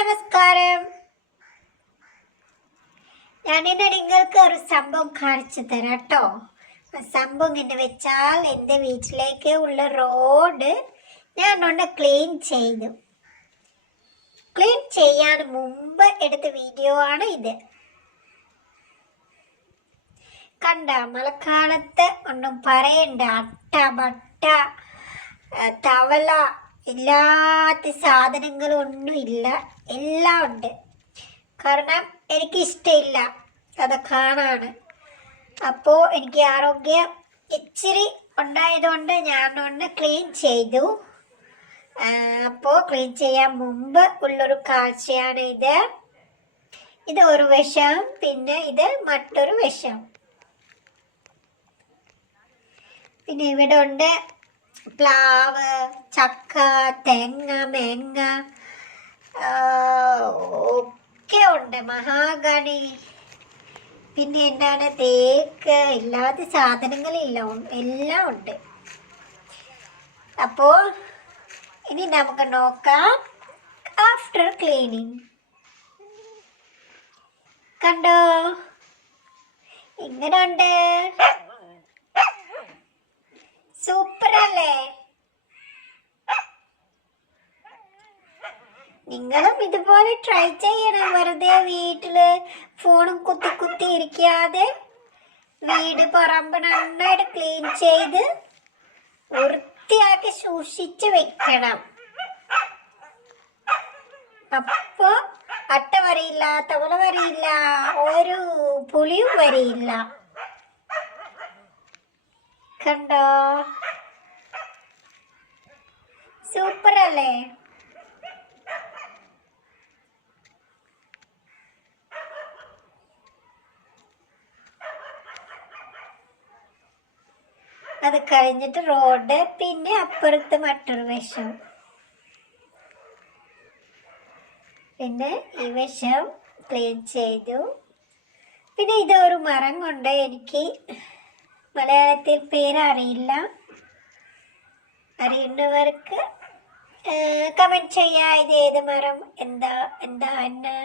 നമസ്കാരം. ഞാൻ ഞാനിന്ന് നിങ്ങൾക്ക് ഒരു സംഭവം കാണിച്ചു തരാം കേട്ടോ സംഭവം എന്ന് വെച്ചാൽ എന്റെ വീട്ടിലേക്ക് ഉള്ള റോഡ് ഞാൻ ഒന്ന് ക്ലീൻ ചെയ്തു. ക്ലീൻ ചെയ്യാൻ മുമ്പ് എടുത്ത വീഡിയോ ആണ് ഇത്. കണ്ട മഴക്കാലത്ത് ഒന്നും പറയണ്ട. അട്ട ബട്ട ആ, തവള സാധനങ്ങളും സാധനങ്ങളൊന്നും ഇല്ല എല്ലാം ഉണ്ട്. കാരണം എനിക്ക് ഇഷ്ടമില്ല അത് കാണാണ്. അപ്പോൾ എനിക്ക് ആരോഗ്യം ഇച്ചിരി ഉണ്ടായതുകൊണ്ട് ഞാനൊന്ന് ക്ലീൻ ചെയ്തു. അപ്പോൾ ക്ലീൻ ചെയ്യാൻ മുമ്പ് ഉള്ളൊരു കാഴ്ചയാണ് ഇത്. ഇത് ഒരു വിഷം പിന്നെ ഇത് മറ്റൊരു വിഷം. പിന്നെ ഇവിടെ ഉണ്ട് പ്ലാവ് ചക്ക തേങ്ങ മേങ്ങ ഒക്കെ ഉണ്ട് മഹാഗണി പിന്നെ എന്താണ്? തേക്ക് ഇല്ലാത്ത സാധനങ്ങളില്ല. എല്ലാം ഉണ്ട്. അപ്പോൾ ഇനി നമുക്ക് നോക്കാം. ആഫ്റ്റർ ക്ലീനിങ് കണ്ടോ? ഇങ്ങനെ ഉണ്ട് സൂപ്പർ നിങ്ങളും ഇതുപോലെ ട്രൈ ചെയ്യണം വെറുതെ വീട്ടിൽ ഫോണും കുത്തി കുത്തി ഇരിക്കാതെ. വീട് പറമ്പ് നന്നായിട്ട് ക്ലീൻ ചെയ്ത് വൃത്തിയാക്കി സൂക്ഷിച്ച് വെക്കണം. അപ്പോ അട്ട വരയില്ല തവള വരയില്ല ഒരു പുളിയും വരയില്ല. കണ്ടോ? സൂപ്പർ അല്ലേ അത് കഴിഞ്ഞിട്ട് റോഡ് പിന്നെ അപ്പുറത്ത് മറ്റൊരു വശം. പിന്നെ ഈ വശം ക്ലീൻ ചെയ്തു. പിന്നെ ഇതൊരു മരം കൊണ്ട് എനിക്ക് മലയാളത്തിൽ പേരറിയില്ല. അറിയുന്നവർക്ക് കമന്റ് ചെയ്യാ. ഇത് ഏത് മരം? എന്താ എന്താ എന്ന്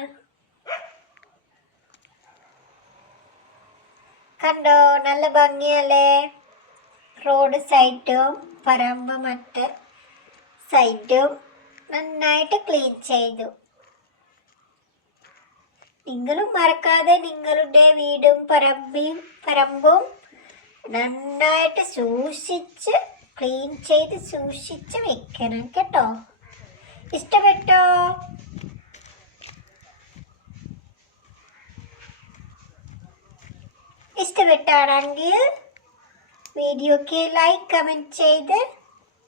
കണ്ടോ? നല്ല ഭംഗിയല്ലേ? റോഡ് സൈഡും പറമ്പ് മറ്റ് സൈഡും നന്നായിട്ട് ക്ലീൻ ചെയ്തു. നിങ്ങളും മറക്കാതെ നിങ്ങളുടെ വീടും പറമ്പിയും പറമ്പും നന്നായിട്ട് സൂക്ഷിച്ച് ക്ലീൻ ചെയ്ത് സൂക്ഷിച്ച് വെക്കണം കേട്ടോ. ഇഷ്ടപ്പെട്ടോ? ഇഷ്ടപ്പെട്ടാണെങ്കിൽ വീഡിയോക്ക് ലൈക്ക് കമന്റ് ചെയ്ത്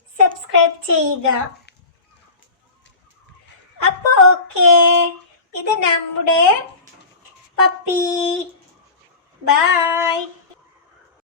സബ്സ്ക്രൈബ് ചെയ്യുക. അപ്പോൾ ഓക്കെ ഇത് നമ്മുടെ പപ്പി ബൈ